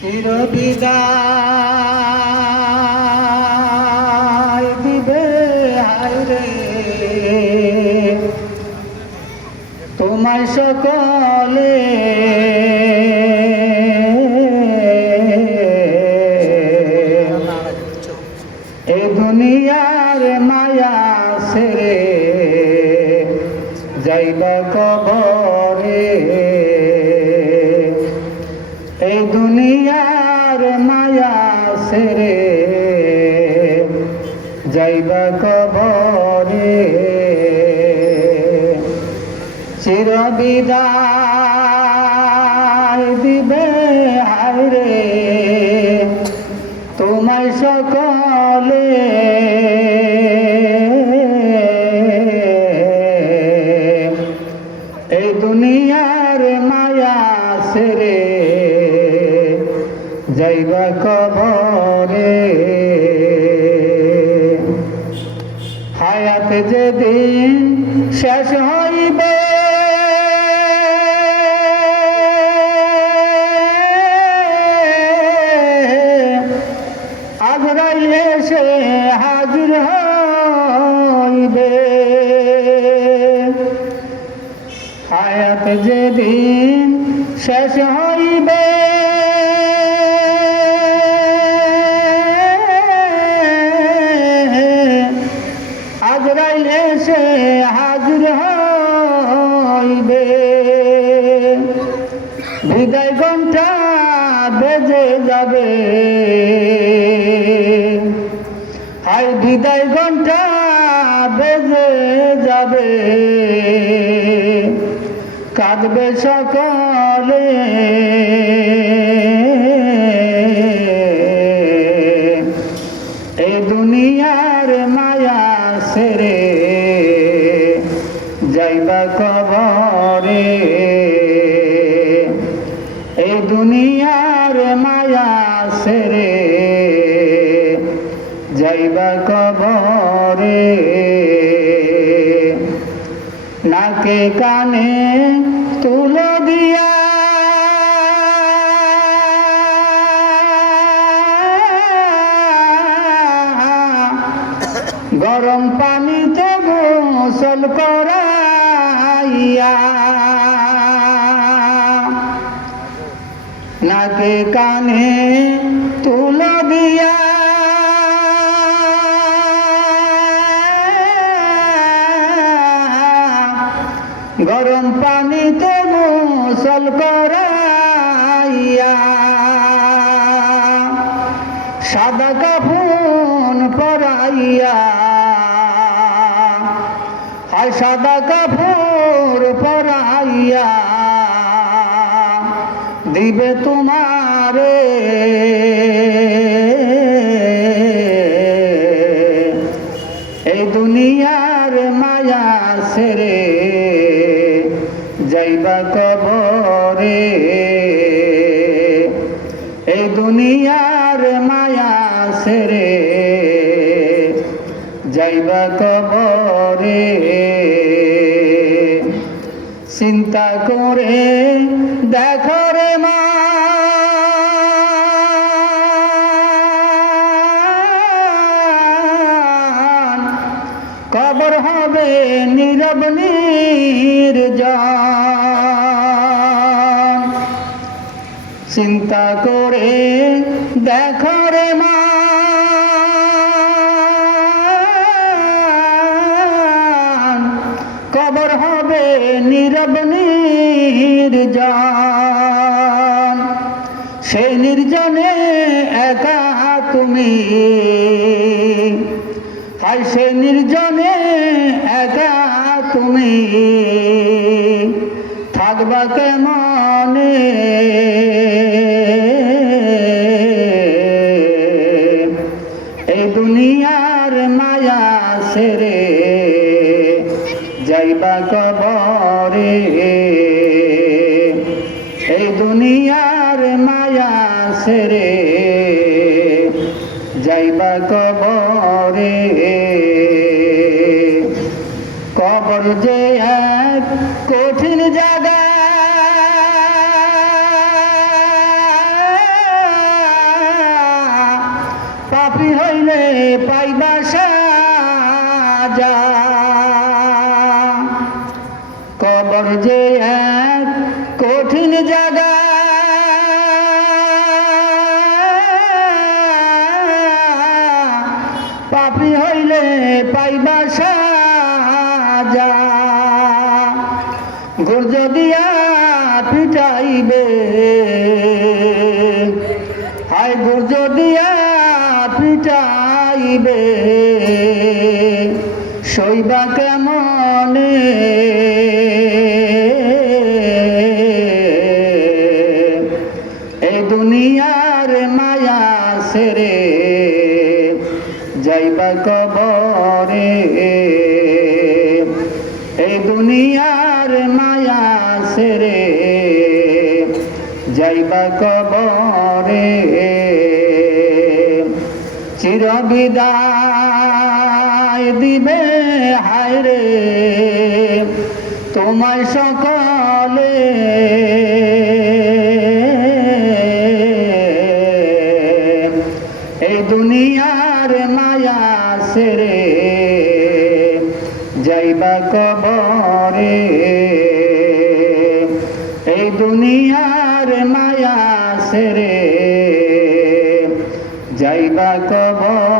চিরবিদায় দিবে হায় রে। তোমায় সকলে এ দুনিয়ার মায়া সেরে যাইবা কবরে যাইবা কবরে। চিরবিদায় দিবে হায় রে তোমায় সকলে। এই দুনিয়ার মায়া সেরে যাইবা কবরে। হায়াত যেদিন শেষ হইবে যেদিন শেষ হইবে আজরাইল এসে হাজির হইবে। বিদায় ঘণ্টা বেজে যাবে। হাই বিদায় ঘণ্টা বেজে যাবে। কাঁদবে সকলে। মায়া সেরে যাইবা কবরে। নাকে কানে তুলো দিয়া। গরম পানিতে গোসল করাইয়া নাকে কানে তুলো দিয়া। গরম পানিতে গোসল করাইয়া। সাদা কাফুন পরাইয়া। আর সাদা কাপড় পরাইয়া। দিবে তোমারে। এই দুনিয়ার মায়া সেরে যাইবা কবরে। এই দুনিয়ার মায়া সেরে যাইবা কবরে। চিন্তা করে দেখো চিন্তা করে দেখো রে মা। কবর হবে নীরব নির্জন। সেই নির্জনে একা তুমি। আর সে নির্জনে একা তুমি। থাকবা কেমনে আছে রে, যাইবা কবরে। এই দুনিয়ার মায়া আছে রে, যাইবা কবরে। কবর যে এক কঠিন জাগা পাপি হইলে পাইবা সা রাজা। কবর যে এক কঠিন জায়গা। পাপি হইলে পাইবা সাজা। গুর্জ দিয়া পিটাইবে দুনিয়ার মায়া সেরে যাইবা কবরে। চির বিদায় দিবে হায় রে তোমায় সকলে। এই দুনিয়ার মায়া সেরে যাইবা কবরে। এই দুনিয়ার মায়া সেরে যাইবা কবরে।